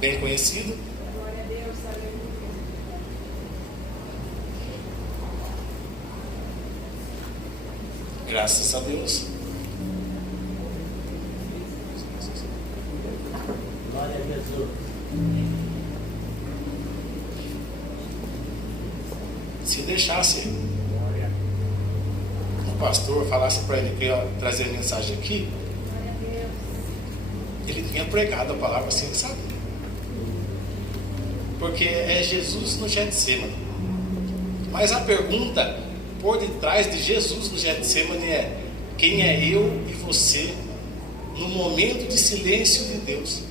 bem conhecido. Glória a Deus, aleluia. Graças a Deus. Glória a Jesus. Se deixasse o pastor falasse para ele que ia trazer a mensagem aqui, Glória a Deus. ele tinha pregado a palavra assim, sabe? Porque é Jesus no Getsemane. Mas a pergunta por detrás de Jesus no Getsemane é: quem é eu e você no momento de silêncio de Deus?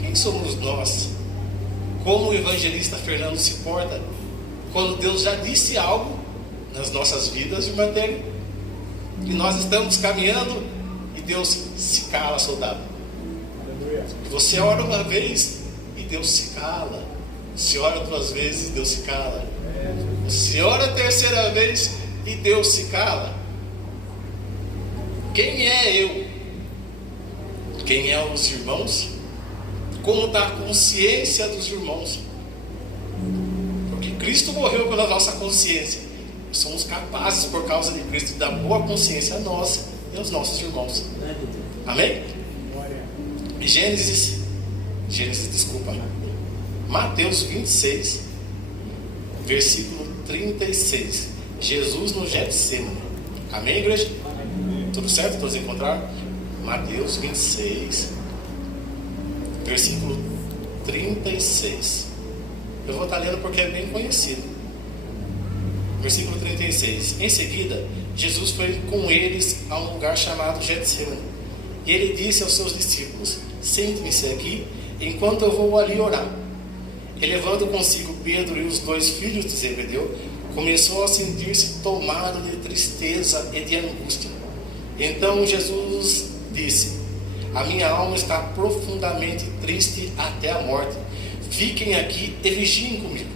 Quem somos nós? Como o evangelista Fernando se porta quando Deus já disse algo nas nossas vidas de matéria e nós estamos caminhando e Deus se cala, soldado. Você ora uma vez e Deus se cala. Você ora duas vezes e Deus se cala. Você ora a terceira vez e Deus se cala. Quem é eu? Quem é os irmãos? Como está a consciência dos irmãos? Porque Cristo morreu pela nossa consciência. Somos capazes, por causa de Cristo, de dar boa consciência a nós e aos nossos irmãos. Amém? Mateus 26, versículo 36. Jesus no Getsemane. Amém, igreja? Tudo certo? Todos encontraram? Mateus 26, versículo 36. Eu vou estar lendo porque é bem conhecido. Versículo 36. Em seguida, Jesus foi com eles a um lugar chamado Getsemane. E ele disse aos seus discípulos: sentem-se aqui enquanto eu vou ali orar. E levando consigo Pedro e os dois filhos de Zebedeu, começou a sentir-se tomado de tristeza e de angústia. Então Jesus disse: a minha alma está profundamente triste até a morte. Fiquem aqui e vigiem comigo.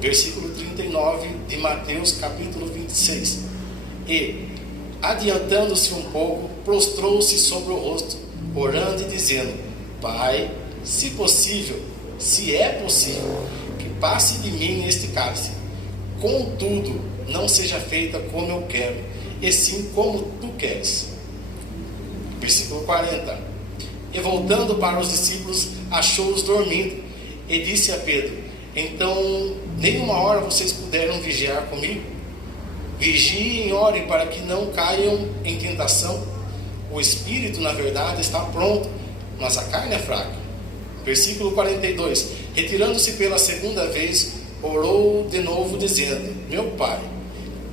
Versículo 39 de Mateus capítulo 26. E, adiantando-se um pouco, prostrou-se sobre o rosto, orando e dizendo: Pai, se possível, se é possível, que passe de mim este cálice. Contudo, não seja feita como eu quero, e sim como tu queres. Versículo 40. E voltando para os discípulos, achou-os dormindo, e disse a Pedro: então, nem uma hora vocês puderam vigiar comigo? Vigiem e orem para que não caiam em tentação. O espírito, na verdade, está pronto, mas a carne é fraca. Versículo 42. Retirando-se pela segunda vez, orou de novo, dizendo: meu Pai,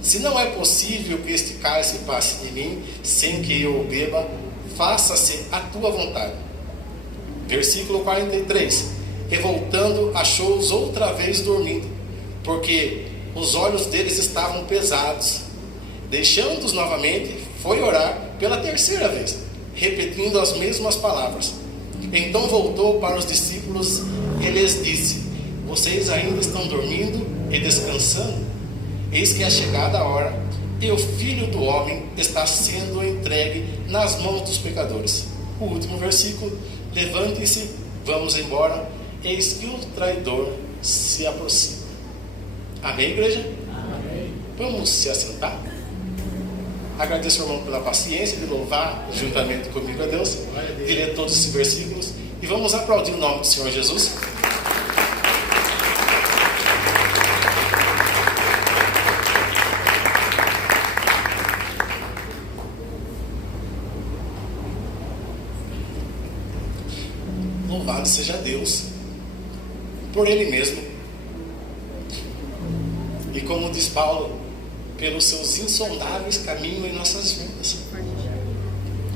se não é possível que este cálice passe de mim sem que eu o beba, faça-se a tua vontade. Versículo 43. E voltando, achou-os outra vez dormindo, porque os olhos deles estavam pesados. Deixando-os novamente, foi orar pela terceira vez, repetindo as mesmas palavras. Então voltou para os discípulos e lhes disse: vocês ainda estão dormindo e descansando? Eis que é chegada a hora, e o Filho do Homem está sendo entregue nas mãos dos pecadores. O último versículo: levantem-se, vamos embora, eis que o traidor se aproxima. Amém, igreja? Amém. Vamos se assentar? Agradeço ao irmão pela paciência de louvar juntamente comigo a Deus, de ler todos esses versículos, e vamos aplaudir o nome do Senhor Jesus. Louvado seja Deus por Ele mesmo, e como diz Paulo, pelos seus insondáveis caminhos em nossas vidas.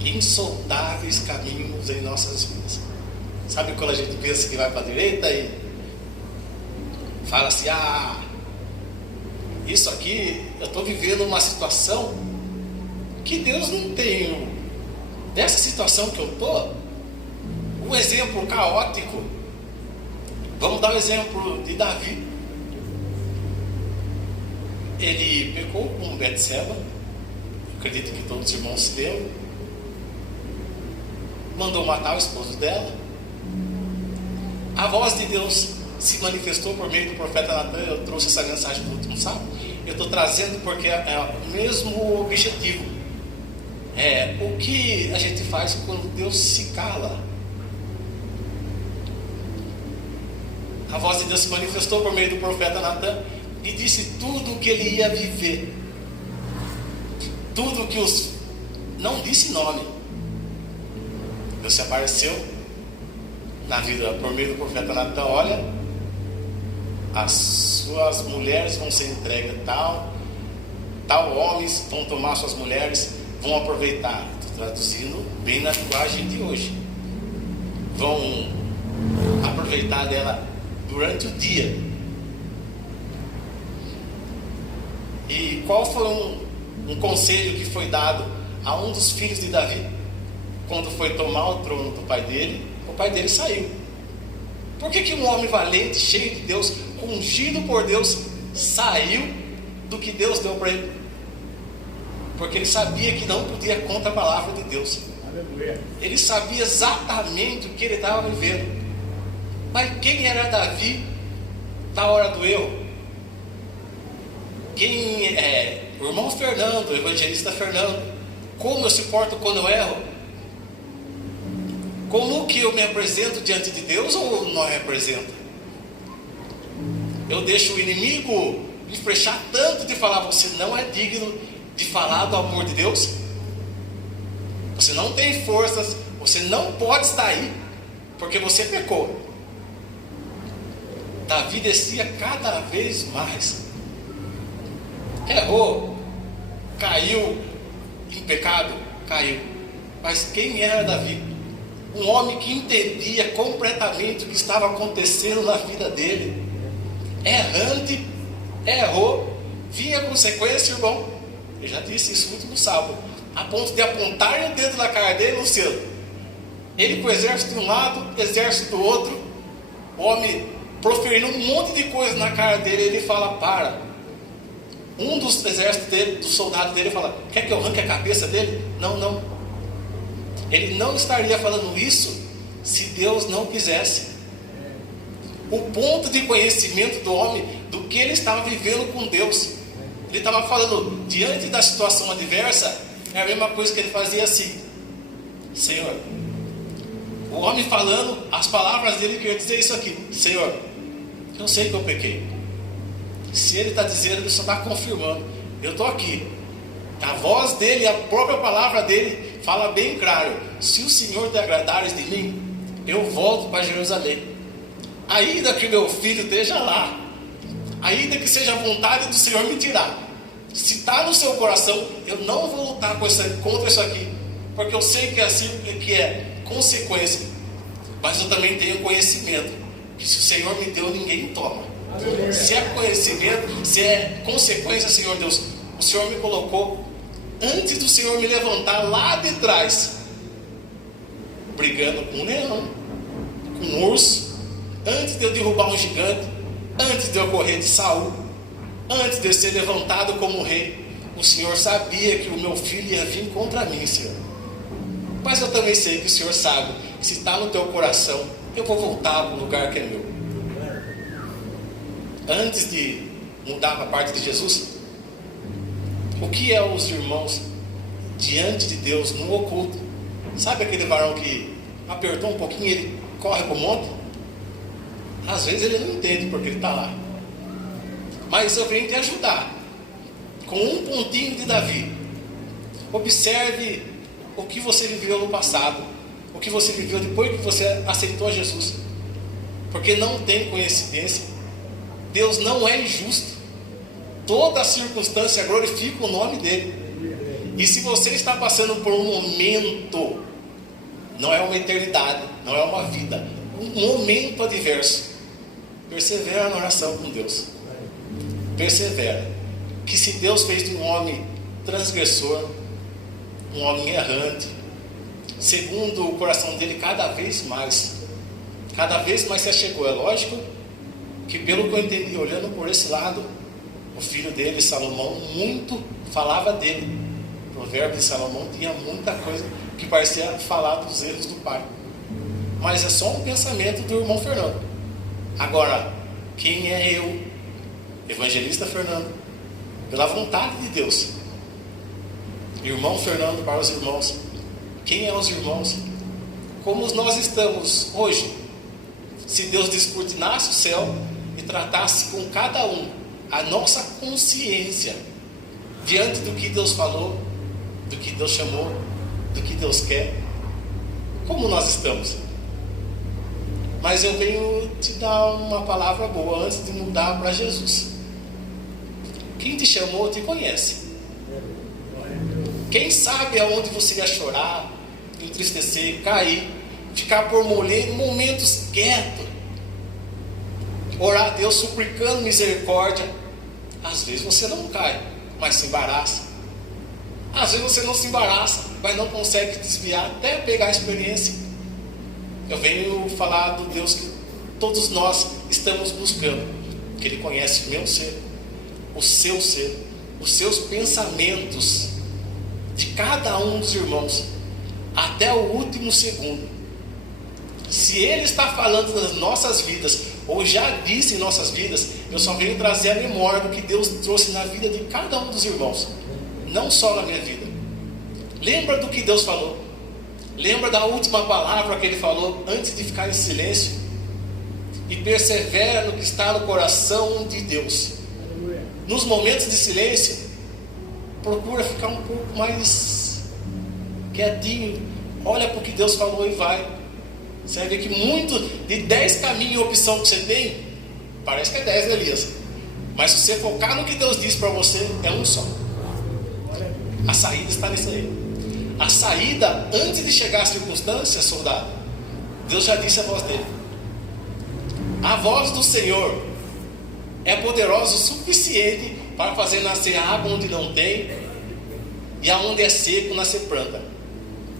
Insondáveis caminhos em nossas vidas. Sabe quando a gente pensa que vai para a direita e fala assim: ah, isso aqui, eu estou vivendo uma situação que Deus não tem. Nessa situação que eu estou, um exemplo caótico. Vamos dar o exemplo de Davi. Ele pecou com Betseba. Acredito que todos os irmãos se lembram. mandou matar o esposo dela. A voz de Deus se manifestou por meio do profeta Natan. Eu trouxe essa mensagem no último sábado. Eu estou trazendo porque é o mesmo objetivo. O que a gente faz quando Deus se cala? A voz de Deus se manifestou por meio do profeta Natan e disse tudo o que ele ia viver. Tudo que não disse nome. Deus se apareceu na vida por meio do profeta Natan. Olha, as suas mulheres vão ser entregues tal homens vão tomar suas mulheres, vão aproveitar. Estou traduzindo bem na linguagem de hoje. Vão aproveitar dela durante o dia. E qual foi um conselho que foi dado a um dos filhos de Davi? Quando foi tomar o trono do pai dele, o pai dele saiu. Por que um homem valente, cheio de Deus, ungido por Deus, saiu do que Deus deu para ele? Porque ele sabia que não podia contra a palavra de Deus. Ele sabia exatamente o que ele estava vivendo. Mas quem era Davi na hora do erro? Quem é o irmão Fernando, o evangelista Fernando? Como eu se porto quando eu erro? Como que eu me apresento diante de Deus ou não me apresento? Eu deixo o inimigo me fechar tanto de falar: você não é digno de falar do amor de Deus? Você não tem forças, você não pode estar aí, porque você pecou. Davi descia cada vez mais. Errou, caiu em pecado, caiu. Mas quem era Davi? Um homem que entendia completamente o que estava acontecendo na vida dele. Errante, errou, vinha a consequência, irmão. Eu já disse isso no último sábado, a ponto de apontar o dedo na cara dele, Luciano. Ele com o exército de um lado, exército do outro, o homem proferindo um monte de coisa na cara dele. Ele fala: para. Um dos exércitos dele, dos soldados dele, fala: quer que eu arranque a cabeça dele? Não. Ele não estaria falando isso se Deus não quisesse. O ponto de conhecimento do homem, do que ele estava vivendo com Deus, ele estava falando diante da situação adversa. É a mesma coisa que ele fazia assim: Senhor, o homem falando, as palavras dele queriam dizer isso aqui: Senhor, eu sei que eu pequei. Se ele está dizendo, ele só está confirmando. Eu estou aqui. A voz dele, a própria palavra dele fala bem claro: se o Senhor te agradares de mim, eu volto para Jerusalém. Ainda que meu filho esteja lá, ainda que seja a vontade do Senhor me tirar, se está no seu coração, eu não vou lutar contra isso aqui, porque eu sei que é assim, que é consequência. Mas eu também tenho conhecimento que se o Senhor me deu, ninguém toma. Se é conhecimento, se é consequência, Senhor Deus, o Senhor me colocou antes do Senhor me levantar lá de trás, brigando com um leão, com um urso, antes de eu derrubar um gigante, antes de eu correr de Saul, antes de eu ser levantado como rei. O Senhor sabia que o meu filho ia vir contra mim, Senhor. Mas eu também sei que o Senhor sabe que se está no teu coração, eu vou voltar para o lugar que é meu. Antes de mudar para a parte de Jesus, o que é os irmãos diante de Deus no oculto? Sabe aquele varão que apertou um pouquinho e ele corre para o monte? Às vezes ele não entende porque ele está lá. Mas eu venho te ajudar com um pontinho de Davi. Observe o que você viveu no passado, o que você viveu depois que você aceitou Jesus. Porque não tem coincidência. Deus não é injusto. Toda circunstância glorifica o nome dele. E se você está passando por um momento, não é uma eternidade, não é uma vida, um momento adverso, persevera na oração com Deus. Persevera. Que se Deus fez de um homem transgressor, um homem errante, segundo o coração dele, cada vez mais se achegou. É lógico que, pelo que eu entendi, olhando por esse lado, o filho dele, Salomão, muito falava dele para Provérbio de Salomão tinha muita coisa que parecia falar dos erros do pai. Mas é só um pensamento do irmão Fernando. Agora, quem é eu, evangelista Fernando, pela vontade de Deus, irmão Fernando para os irmãos, quem é os irmãos? Como nós estamos hoje? Se Deus descortinasse o céu e tratasse com cada um a nossa consciência diante do que Deus falou, do que Deus chamou, do que Deus quer, como nós estamos? Mas eu venho te dar uma palavra boa antes de mudar para Jesus. Quem te chamou te conhece. Quem sabe aonde você ia chorar, entristecer, cair, ficar por momentos quieto, orar a Deus suplicando misericórdia. Às vezes você não cai, mas se embaraça. Às vezes você não se embaraça, mas não consegue desviar até pegar a experiência. Eu venho falar do Deus que todos nós estamos buscando, que Ele conhece o meu ser, o seu ser, os seus pensamentos de cada um dos irmãos, até o último segundo. Se Ele está falando nas nossas vidas, ou já disse em nossas vidas, eu só venho trazer a memória do que Deus trouxe na vida de cada um dos irmãos, não só na minha vida. Lembra do que Deus falou? Lembra da última palavra que Ele falou antes de ficar em silêncio? E persevera no que está no coração de Deus. Nos momentos de silêncio, procura ficar um pouco mais quietinho. Olha para o que Deus falou e vai. Você vai ver que muito de 10 caminhos e opção que você tem, parece que é 10, né, Elias? Mas se você focar no que Deus diz para você, é um só. A saída está nisso aí. A saída, antes de chegar à circunstância, soldado, Deus já disse a voz dele. A voz do Senhor é poderosa o suficiente para fazer nascer água onde não tem, e aonde é seco nascer planta.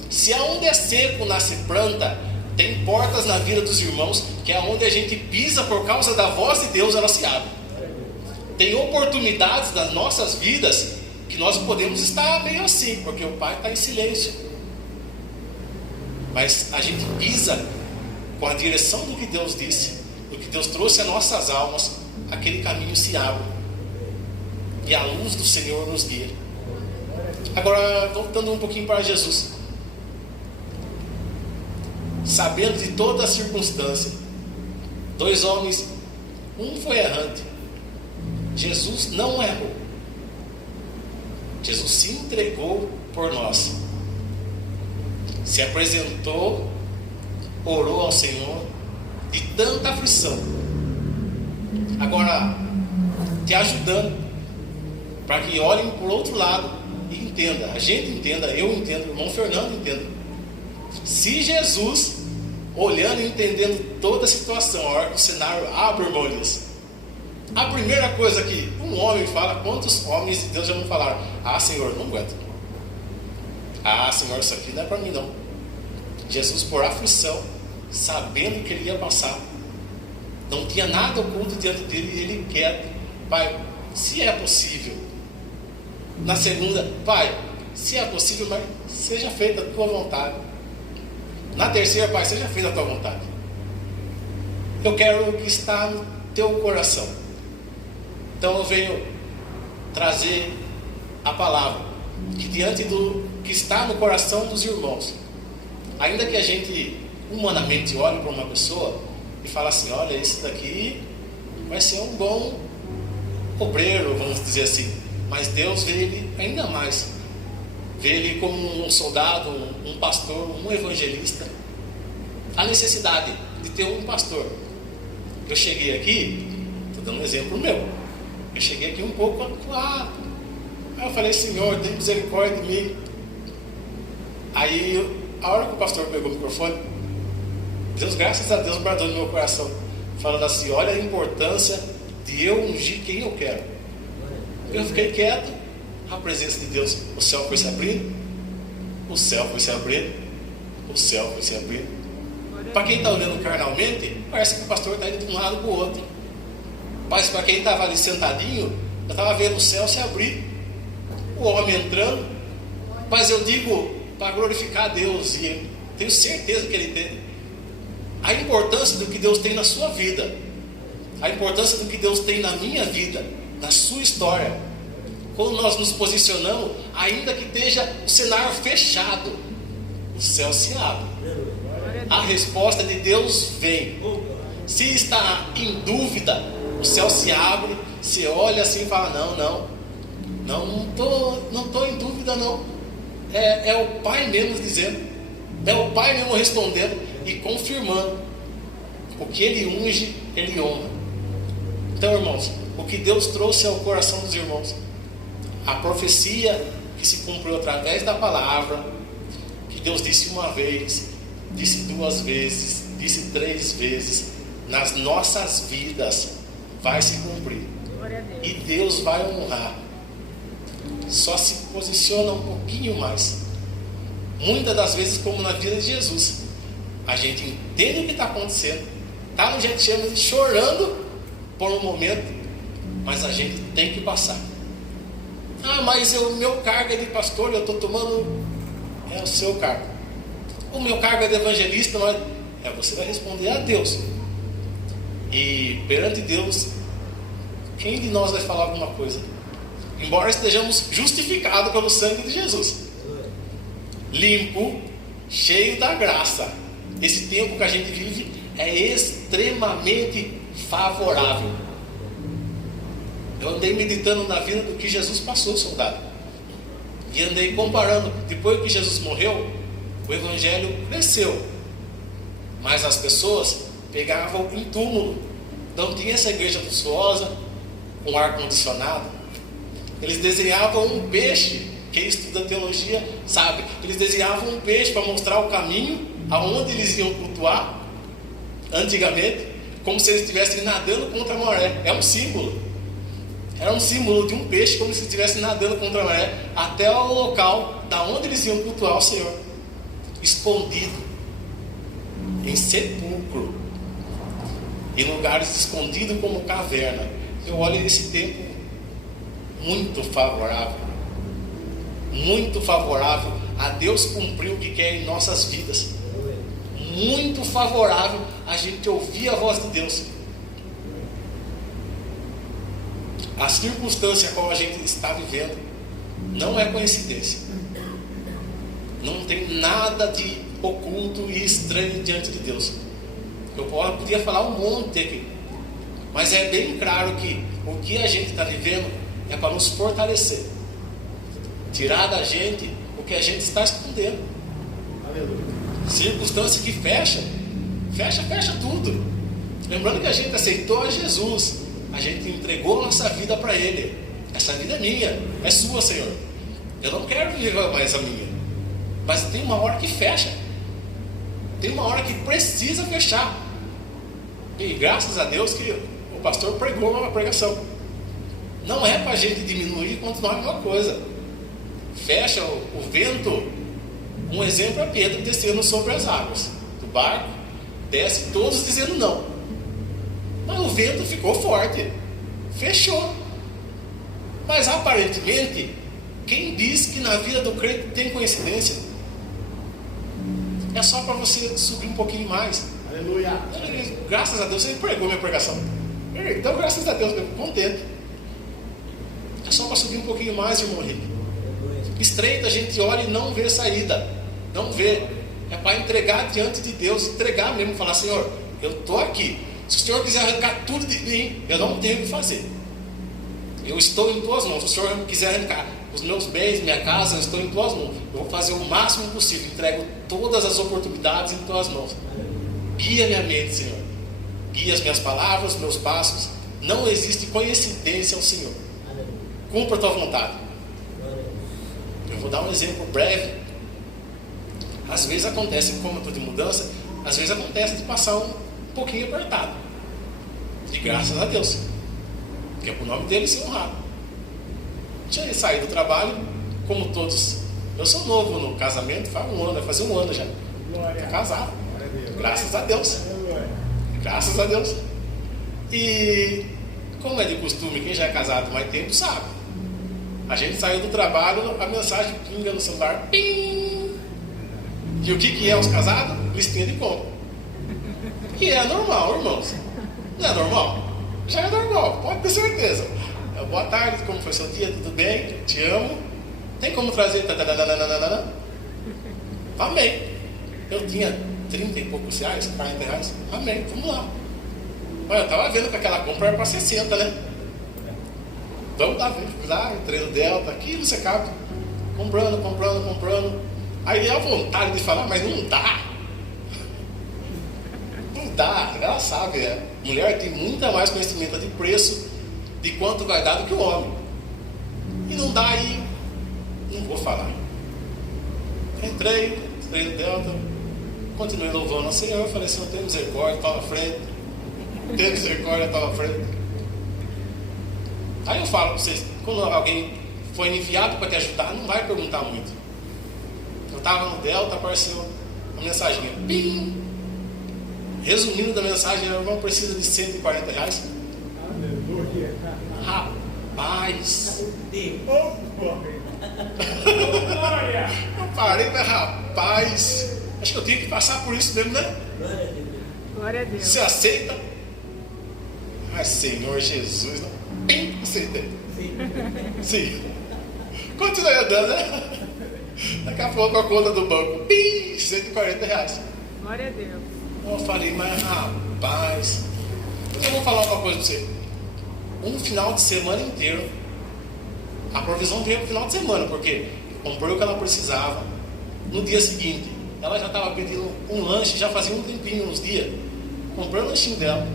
Se aonde é seco nascer planta, tem portas na vida dos irmãos, que é onde a gente pisa por causa da voz de Deus, ela se abre. Tem oportunidades nas nossas vidas que nós podemos estar meio assim, porque o Pai está em silêncio. Mas a gente pisa com a direção do que Deus disse, do que Deus trouxe às nossas almas, aquele caminho se abre. E a luz do Senhor nos guia. Agora, voltando um pouquinho para Jesus. Sabendo de toda a circunstância, 2 homens, um foi errante. Jesus não errou. Jesus se entregou por nós. Se apresentou, orou ao Senhor de tanta aflição. Agora, te ajudando para que olhem por outro lado e entenda, a gente entenda, eu entendo, o irmão Fernando entenda. Se Jesus, olhando e entendendo toda a situação, a hora que o cenário abre, irmão Elias, a primeira coisa que um homem fala, quantos homens de Deus já não falaram? Ah, Senhor, não aguento. Ah, Senhor, isso aqui não é para mim não. Jesus, por aflição, sabendo que ele ia passar, não tinha nada oculto diante dele, e ele quieto. Pai, se é possível. Na segunda, Pai, se é possível, mas seja feita a tua vontade. Na terceira, Pai, seja feita a tua vontade. Eu quero o que está no teu coração. Então eu venho trazer a palavra que diante do que está no coração dos irmãos, ainda que a gente humanamente olhe para uma pessoa e fale assim, olha, esse daqui vai ser um bom obreiro, vamos dizer assim, mas Deus vê ele ainda mais, vê ele como um soldado, um pastor, um evangelista. A necessidade de ter um pastor. Eu cheguei aqui, estou dando um exemplo meu, eu cheguei aqui um pouco acuado. Aí eu falei, Senhor, tem misericórdia de mim. Aí, a hora que o pastor pegou o microfone, Deus, graças a Deus, bradou no meu coração, falando assim, olha a importância de eu ungir quem eu quero. Eu fiquei quieto, a presença de Deus, o céu foi se abrindo, o céu foi se abrindo, o céu foi se abrindo. Para quem está olhando carnalmente, parece que o pastor está indo de um lado para o outro. Mas para quem estava ali sentadinho, eu estava vendo o céu se abrir, o homem entrando, Mas eu digo para glorificar a Deus, e tenho certeza que Ele tem. A importância do que Deus tem na sua vida, a importância do que Deus tem na minha vida, na sua história. Quando nós nos posicionamos, ainda que esteja o cenário fechado, o céu se abre. A resposta de Deus vem. Se está em dúvida, o céu se abre. Você olha assim e fala: não estou em dúvida não. É o Pai mesmo dizendo, é o Pai mesmo respondendo e confirmando. O que Ele unge, Ele honra. Então, irmãos, o que Deus trouxe ao coração dos irmãos, a profecia que se cumpriu através da palavra, que Deus disse uma vez, disse duas vezes, disse 3 vezes, nas nossas vidas vai se cumprir. E Deus vai honrar. Só se posiciona um pouquinho mais. Muitas das vezes, como na vida de Jesus, a gente entende o que está acontecendo, está no Getsemane chorando por um momento, mas a gente tem que passar. Mas o meu cargo é de pastor, eu estou tomando. É o seu cargo. O meu cargo é de evangelista, mas você vai responder a Deus. E perante Deus, quem de nós vai falar alguma coisa? Embora estejamos justificados pelo sangue de Jesus, limpo, cheio da graça, esse tempo que a gente vive é extremamente favorável. Eu andei meditando na vida do que Jesus passou, soldado, e andei comparando. Depois que Jesus morreu, o evangelho cresceu, mas as pessoas pegavam em túmulo. Não tinha essa igreja luxuosa, com ar condicionado. Eles desenhavam um peixe. Quem estuda teologia sabe. Eles desenhavam um peixe para mostrar o caminho aonde eles iam cultuar antigamente, como se eles estivessem nadando contra a maré. É um símbolo. Era um símbolo de um peixe, como se estivessem nadando contra a maré, até o local da onde eles iam cultuar o Senhor, escondido em sepulcro, em lugares escondidos como caverna. Eu olho esse tempo muito favorável a Deus cumprir o que quer em nossas vidas, muito favorável a gente ouvir a voz de Deus. A circunstância a qual a gente está vivendo não é coincidência. Não tem nada de oculto e estranho diante de Deus. Eu podia falar um monte aqui, mas é bem claro que o que a gente está vivendo é para nos fortalecer, tirar da gente o que a gente está escondendo. Aleluia. Circunstância que fecha tudo. Lembrando que a gente aceitou a Jesus, a gente entregou nossa vida para Ele. Essa vida é minha, é sua, Senhor. Eu não quero viver mais a minha, mas tem uma hora que fecha, tem uma hora que precisa fechar. E graças a Deus que o pastor pregou uma pregação. Não é para a gente diminuir e continuar a mesma coisa. Fecha o vento. Um exemplo é Pedro descendo sobre as águas do barco, desce todos dizendo não, mas o vento ficou forte, fechou. Mas aparentemente, quem diz que na vida do crente tem coincidência? É só para você subir um pouquinho mais. Aleluia. Graças a Deus, ele pregou minha pregação. Então, graças a Deus, eu fico contente. É só para subir um pouquinho mais, irmão Henrique. Estreita, a gente olha e não vê saída. Não vê. É para entregar diante de Deus, entregar mesmo, falar: Senhor, eu estou aqui. Se o Senhor quiser arrancar tudo de mim, eu não tenho o que fazer. Eu estou em tuas mãos. Se o Senhor quiser arrancar os meus bens, minha casa, eu estou em tuas mãos. Eu vou fazer o máximo possível. Entrego todas as oportunidades em tuas mãos. Guia minha mente, Senhor. Guia as minhas palavras, meus passos. Não existe coincidência ao Senhor. Cumpra a tua vontade. Eu vou dar um exemplo breve. Às vezes acontece, como eu estou de mudança, às vezes acontece de passar um pouquinho apertado. E graças a Deus, que é para o nome dele ser honrado. Tinha saído do trabalho, como todos. Eu sou novo no casamento, faz um ano, vai fazer um ano já. Estou casado. Graças a Deus. Graças a Deus. E como é de costume, quem já é casado mais tempo sabe. A gente saiu do trabalho, a mensagem pinga no celular. Pim! E o que é os casados? Listinha de compra. Que é normal, irmãos. Não é normal? Já é normal, pode ter certeza. Boa tarde, como foi seu dia? Tudo bem? Te amo. Tem como trazer? Amém. Eu tinha 30 e poucos reais, 40 reais. Amém, vamos lá. Olha, eu tava vendo que aquela compra era para 60, né? Vamos lá, entrei no Delta, aqui no Secap. Comprando. Aí a vontade de falar, mas não dá. Não dá, ela sabe, né? Mulher tem muito mais conhecimento de preço, de quanto vai dar do que o homem. E não dá aí, não vou falar. Entrei no Delta, continuei louvando ao Senhor, falei, Senhor, tem misericórdia, está na frente. Tem misericórdia, está na frente. Aí eu falo para vocês, quando alguém foi enviado para te ajudar, não vai perguntar muito. Eu estava no Delta, apareceu uma mensagem, pim! Resumindo da mensagem, o irmão precisa de 140 reais. Aleluia. Rapaz! Glória. Eu parei, mas rapaz! Acho que eu tenho que passar por isso mesmo, né? Glória a Deus. Você aceita? Mas Senhor Jesus, não. Pim! Aceitei. Sim. Continue andando, né? Daqui a pouco a conta do banco, pim! 140 reais. Glória a Deus. Eu falei, mas rapaz, eu vou falar uma coisa para você. Um final de semana inteiro, a provisão veio no final de semana, porque comprou o que ela precisava. No dia seguinte, ela já estava pedindo um lanche, já fazia um tempinho, uns dias. Comprei o lanchinho dela.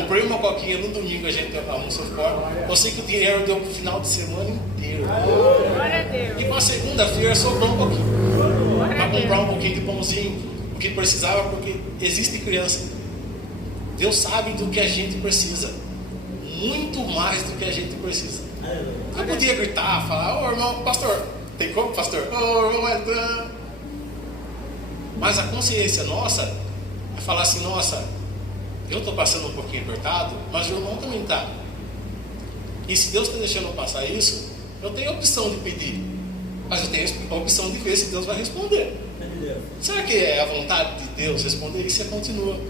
Comprei uma coquinha no domingo, a gente almoçou fora. Eu sei que o dinheiro deu para o final de semana inteiro. Glória a Deus. E para segunda-feira sobrou um pouquinho. Glória a Para Deus. comprar um pouquinho de pãozinho. O que precisava, porque existe criança. Deus sabe do que a gente precisa. Muito mais do que a gente precisa. Eu podia gritar, falar, ô irmão, pastor, tem como, pastor? Ô irmão, entrando. Mas a consciência nossa é falar assim, nossa, eu estou passando um pouquinho apertado, mas o irmão também está. E se Deus está deixando eu passar isso, eu tenho a opção de pedir. Mas eu tenho a opção de ver se Deus vai responder. Será que é a vontade de Deus responder? E você continua.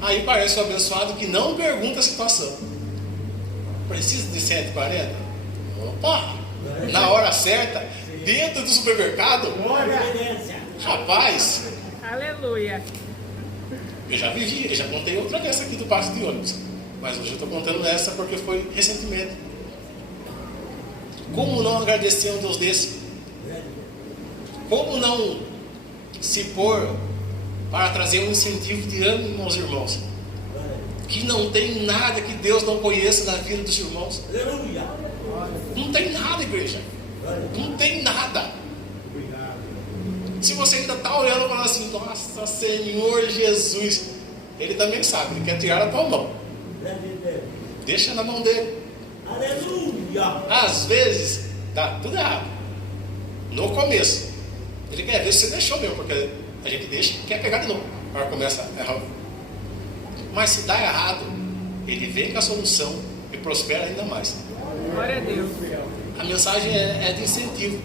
Aí parece o abençoado que não pergunta a situação. Precisa de 140? Opa! Na hora certa, dentro do supermercado. Rapaz, Aleluia. eu já vivi, eu já contei outra vez aqui do passe de ônibus. Mas hoje eu estou contando essa porque foi recentemente. Como não agradecer a um Deus desse? Como não se pôr para trazer um incentivo de ânimo aos irmãos? Que não tem nada que Deus não conheça na vida dos irmãos. Não tem nada, igreja. Não tem nada. Se você ainda está olhando e falando assim, nossa, Senhor Jesus, Ele também sabe, Ele quer tirar da tua mão. Deixa na mão dele. Aleluia. Às vezes dá tudo errado. No começo. Ele quer ver se você deixou mesmo, porque a gente deixa e quer pegar de novo. Agora começa a errar. Mas se dá errado, Ele vem com a solução e prospera ainda mais. Glória a Deus. A mensagem é de incentivo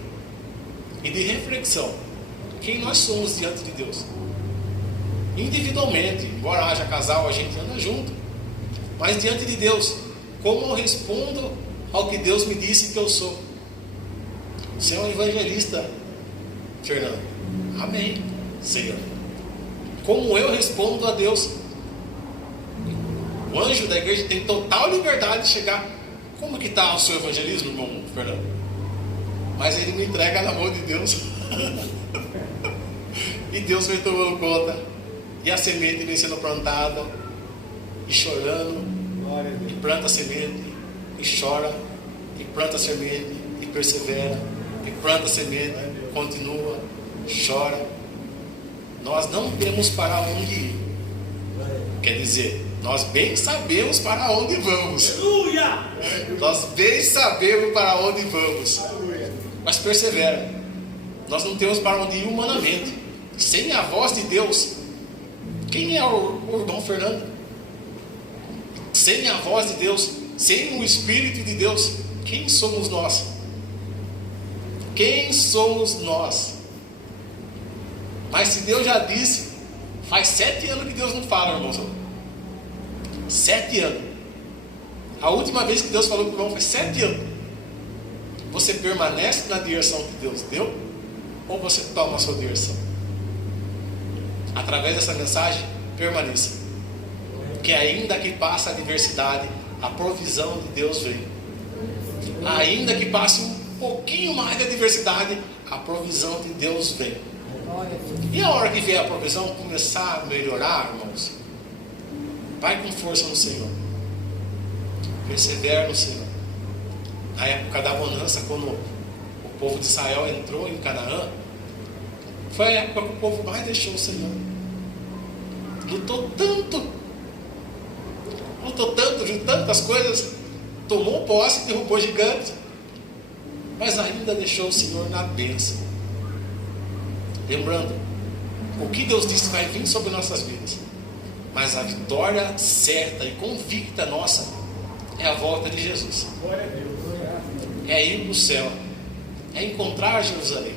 e de reflexão. Quem nós somos diante de Deus? Individualmente, embora haja casal, a gente anda junto. Mas diante de Deus, como eu respondo ao que Deus me disse que eu sou? Você é um evangelista, Fernando. Amém, Senhor. Como eu respondo a Deus? O anjo da igreja tem total liberdade de chegar. Como que está o seu evangelismo, irmão Fernando? Mas ele me entrega na mão de Deus. E Deus vem tomando conta. E a semente vem sendo plantada. E chorando. E planta a semente. E chora. E planta a semente. E persevera. E planta a semente. Continua. Chora. Nós não temos para onde ir. Quer dizer, nós bem sabemos para onde vamos. Aleluia. Nós bem sabemos para onde vamos. Mas persevera. Nós não temos para onde ir humanamente. Sem a voz de Deus. Quem é o irmão Fernando? Sem a voz de Deus, sem o Espírito de Deus, Quem somos nós? Quem somos nós? Mas se Deus já disse, faz 7 anos que Deus não fala, irmãos. 7 anos. A última vez que Deus falou com o irmão foi 7 anos. Você permanece na direção que Deus deu? Ou você toma a sua direção? Através dessa mensagem, permaneça. Que ainda que passe a adversidade, a provisão de Deus vem. Ainda que passe um pouquinho mais de adversidade, a provisão de Deus vem. E a hora que vier a provisão começar a melhorar, irmãos, vai com força no Senhor. Persevera no Senhor. Na época da bonança, quando o povo de Israel entrou em Canaã, foi a época que o povo mais deixou o Senhor. Lutou tanto de tantas coisas, tomou posse, derrubou gigantes, mas ainda deixou o Senhor na bênção. Lembrando, o que Deus disse vai vir sobre nossas vidas, mas a vitória certa e convicta nossa é a volta de Jesus. Glória a Deus. É ir para o céu, é encontrar Jerusalém.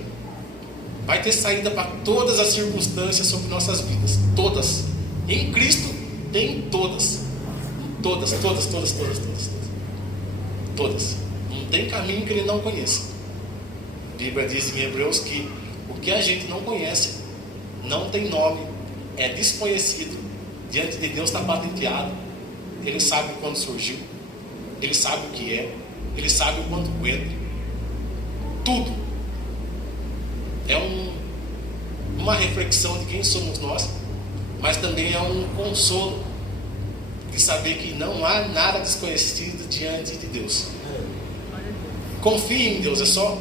Vai ter saída para todas as circunstâncias sobre nossas vidas, todas. Em Cristo tem todas. Todas. Não tem caminho que Ele não conheça. A Bíblia diz em Hebreus que o que a gente não conhece não tem nome, é desconhecido. Diante de Deus está patenteado. Ele sabe quando surgiu, Ele sabe o que é, Ele sabe o quanto aguenta. Tudo é uma reflexão de quem somos nós, mas também é um consolo de saber que não há nada desconhecido diante de Deus. Confie em Deus, é só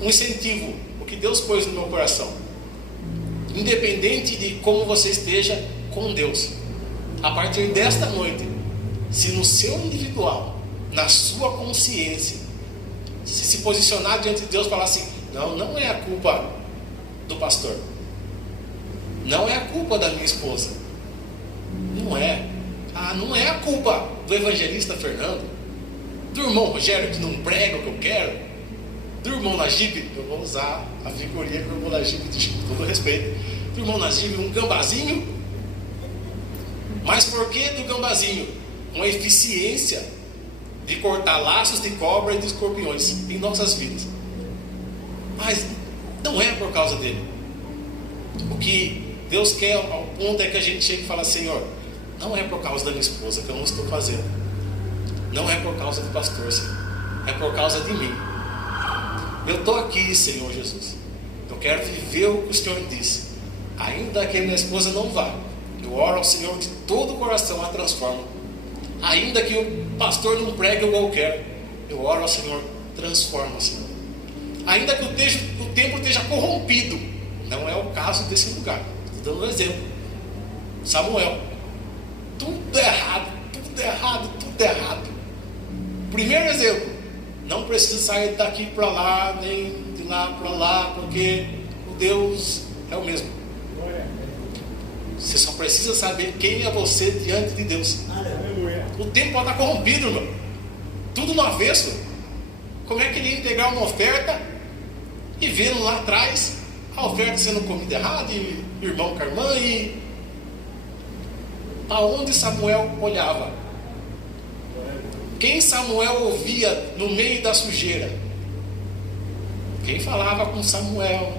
um incentivo, o que Deus pôs no meu coração. Independente de como você esteja com Deus, a partir desta noite, se no seu individual, na sua consciência, se posicionar diante de Deus e falar assim: não é a culpa do pastor, não é a culpa da minha esposa, não é a culpa do evangelista Fernando, do irmão Rogério que não prega o que eu quero, do irmão Najib, eu vou usar a figurinha do irmão Najib com todo respeito, do irmão Najib, um gambazinho. Mas por que do gambazinho? Uma eficiência de cortar laços de cobra e de escorpiões em nossas vidas. Mas não é por causa dele. O que Deus quer ao ponto é que a gente chegue e fala: Senhor, não é por causa da minha esposa que eu não estou fazendo, não é por causa do pastor, Senhor, é por causa de mim. Eu estou aqui, Senhor Jesus, eu quero viver o que o Senhor disse, ainda que a minha esposa não vá, eu oro ao Senhor de todo o coração, a transforma. Ainda que o pastor não pregue igual eu quero, eu oro ao Senhor, transforma, Senhor. Ainda que o templo esteja corrompido, não é o caso desse lugar, estou dando um exemplo. Samuel, tudo errado. Primeiro exemplo: não precisa sair daqui para lá, nem de lá para lá, porque o Deus é o mesmo. Você só precisa saber quem é você diante de Deus. Aleluia. O tempo pode estar corrompido, irmão. Tudo no avesso. Como é que ele ia integrar uma oferta e vendo lá atrás a oferta sendo comida errada, e irmão com a irmã, e aonde Samuel olhava? Quem Samuel ouvia no meio da sujeira? Quem falava com Samuel?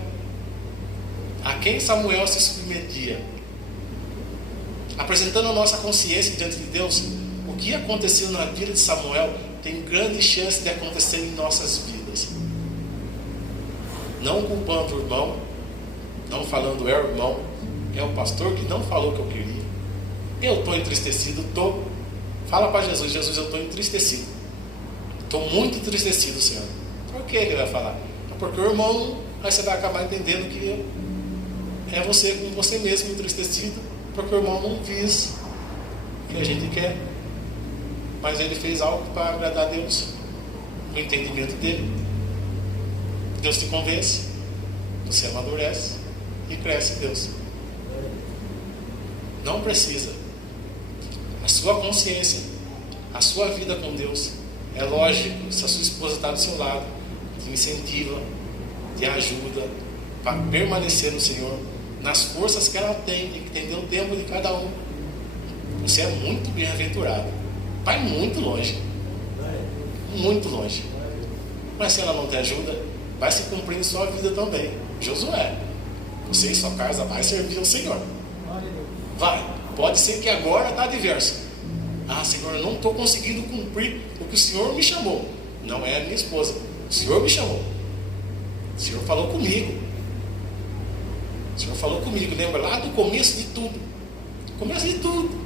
A quem Samuel se submetia? Apresentando a nossa consciência diante de Deus, o que aconteceu na vida de Samuel tem grande chance de acontecer em nossas vidas. Não culpando o irmão, não falando é o irmão, é o pastor que não falou o que eu queria. Eu estou entristecido, fala para Jesus: Jesus, eu estou entristecido, estou muito entristecido, Senhor. Por que ele vai falar? Porque o irmão, aí você vai acabar entendendo que é você com você mesmo entristecido, porque o irmão não fez o que a gente quer, mas ele fez algo para agradar a Deus, no entendimento dele. Deus te convence, você amadurece e cresce em Deus. Não precisa. A sua consciência, a sua vida com Deus É lógico, se a sua esposa está do seu lado, te incentiva, te ajuda para permanecer no Senhor, nas forças que ela tem que entender o tempo de cada um. Você é muito bem-aventurado. Vai muito longe. Muito longe. Mas se ela não te ajuda, vai se cumprir em sua vida também. Josué, você e sua casa vai servir ao Senhor. Vai. Pode ser que agora está diverso. Ah, Senhor, eu não estou conseguindo cumprir o que o Senhor me chamou. Não é a minha esposa. O Senhor me chamou. O Senhor falou comigo. O Senhor falou comigo. Lembra lá do começo de tudo. Começo de tudo.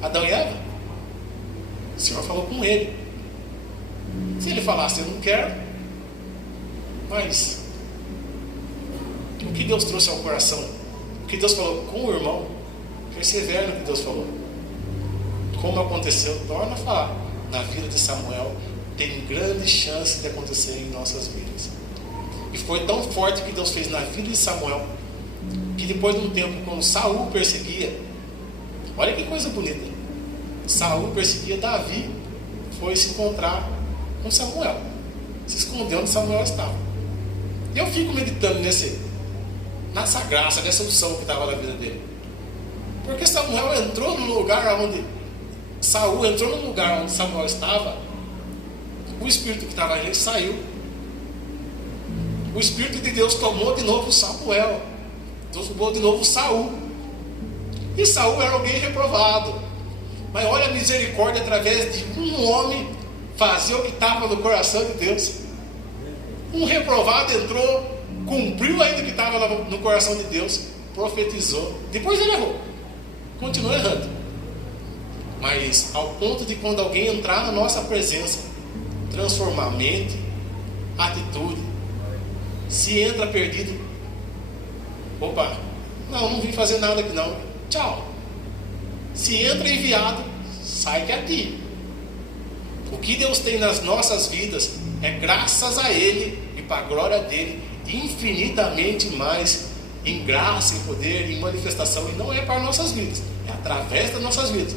Adão e Eva. O Senhor falou com ele. Se ele falasse, eu não quero. Mas o que Deus trouxe ao coração? O que Deus falou com o irmão? Persevera no que Deus falou. Como aconteceu, torna a falar. Na vida de Samuel, tem grande chance de acontecer em nossas vidas. E foi tão forte que Deus fez na vida de Samuel, que depois de um tempo, quando Saul perseguia, olha que coisa bonita, Saul perseguia Davi, foi se encontrar com Samuel, se escondeu onde Samuel estava. E eu fico meditando nessa graça, nessa unção que estava na vida dele. Porque Samuel entrou no lugar onde Saul entrou no lugar onde Samuel estava, o Espírito que estava nele saiu. O Espírito de Deus tomou de novo Samuel, tomou de novo Saul. E Saul era alguém reprovado. Mas olha a misericórdia, através de um homem fazer o que estava no coração de Deus. Um reprovado entrou, cumpriu ainda o que estava no coração de Deus, profetizou. Depois ele errou, continuou errando. Mas ao ponto de quando alguém entrar na nossa presença, transformar mente, atitude. Se entra perdido, opa, não vim fazer nada aqui não, tchau. Se entra enviado, sai que é aqui. O que Deus tem nas nossas vidas é graças a Ele e para a glória dEle, infinitamente mais em graça, em poder, em manifestação. E não é para nossas vidas, é através das nossas vidas,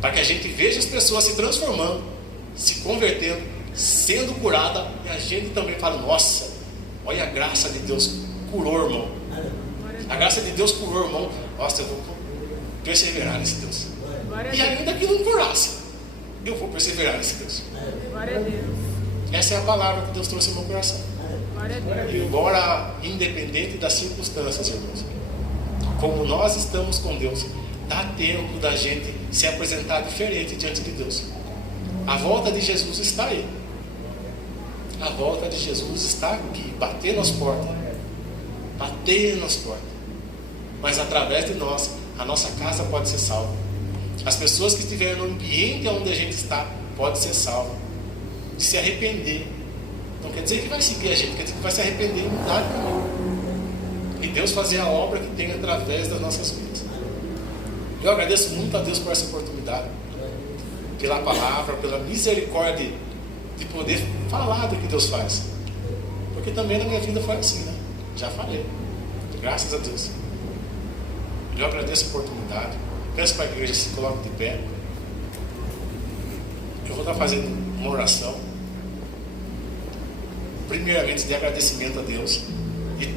para que a gente veja as pessoas se transformando, se convertendo, sendo curada, e a gente também fala, nossa, olha a graça de Deus, curou, irmão. A graça de Deus curou, irmão. Nossa, eu vou perseverar nesse Deus. E ainda que não curasse, eu vou perseverar nesse Deus. Glória a Deus. Essa é a palavra que Deus trouxe ao meu coração. Glória a Deus. E embora independente das circunstâncias, irmãos, como nós estamos com Deus, dá tempo da gente se apresentar diferente diante de Deus. A volta de Jesus está aí. A volta de Jesus está aqui, batendo nas portas. Batendo nas portas. Mas através de nós, a nossa casa pode ser salva. As pessoas que estiverem no ambiente onde a gente está, podem ser salvas. De se arrepender. Não quer dizer que vai seguir a gente, quer dizer que vai se arrepender e mudar de caminho. E Deus fazer a obra que tem através das nossas vidas. Eu agradeço muito a Deus por essa oportunidade. Pela palavra, pela misericórdia de poder falar do que Deus faz. Porque também na minha vida foi assim, né? Já falei. Graças a Deus. Eu agradeço a oportunidade. Peço para a igreja se coloque de pé. Eu vou estar fazendo uma oração. Primeiramente de agradecimento a Deus. E